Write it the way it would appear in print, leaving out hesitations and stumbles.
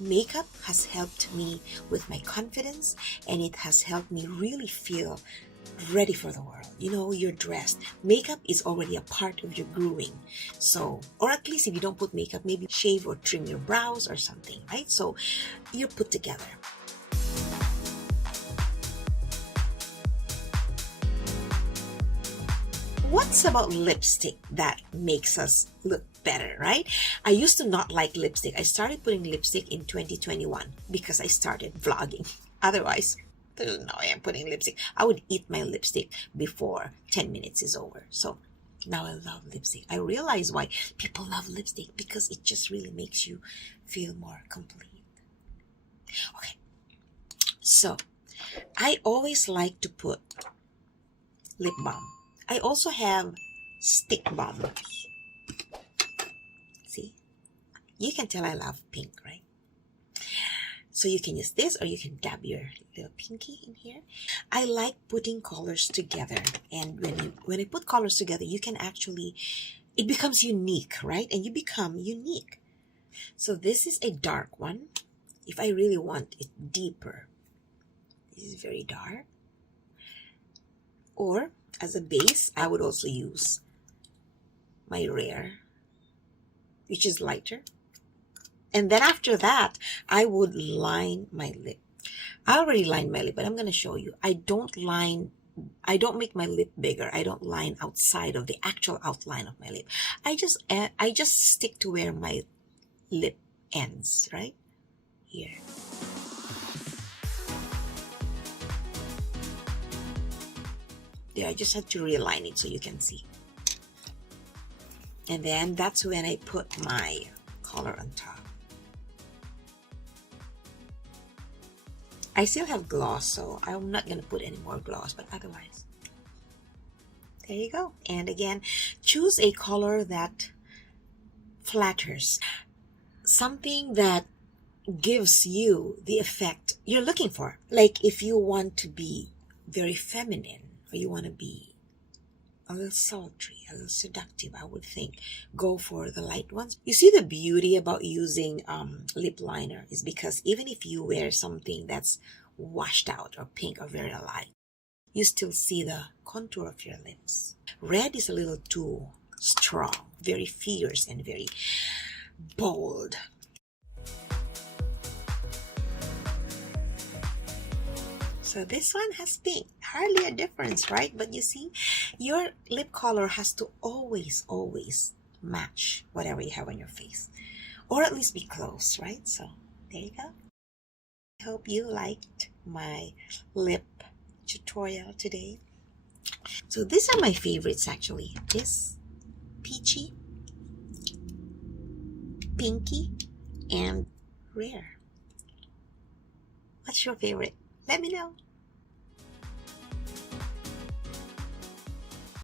Makeup has helped me with my confidence, and it has helped me really feel ready for the world. You know, you're dressed. Makeup is already a part of your grooming. So, or at least if you don't put makeup, maybe shave or trim your brows or something, right? So you're put together. What's about lipstick that makes us look better, right? I used to not like lipstick. I started putting lipstick in 2021 because I started vlogging. Otherwise, there's no way I'm putting lipstick. I would eat my lipstick before 10 minutes is over. So now I love lipstick. I realize why people love lipstick, because it just really makes you feel more complete. Okay, so I always like to put lip balm. I also have stick balm. See? You can tell I love pink, right? So you can use this, or you can dab your little pinky in here. I like putting colors together. And when I put colors together, you can actually, it becomes unique, right? And you become unique. So this is a dark one. If I really want it deeper, this is very dark. Or as a base, I would also use my Rare, which is lighter. And then after that, I would line my lip. I already lined my lip, but I'm going to show you. I don't make my lip bigger. I don't line outside of the actual outline of my lip. I just stick to where my lip ends, right? Here. There, I just have to realign it so you can see. And then that's when I put my color on top. I still have gloss, so I'm not going to put any more gloss, but otherwise, there you go. And again, choose a color that flatters, something that gives you the effect you're looking for. Like if you want to be very feminine, or you want to be a little sultry, a little seductive, I would think go for the light ones. You see, the beauty about using lip liner is because even if you wear something that's washed out or pink or very light, you still see the contour of your lips. Red is a little too strong, very fierce and very bold. So this one has pink, hardly a difference, right? But you see, your lip color has to always match whatever you have on your face, or at least be close, right? So there you go. I hope you liked my lip tutorial today. So these are my favorites actually. This peachy, pinky, and Rare. What's your favorite? Let me know.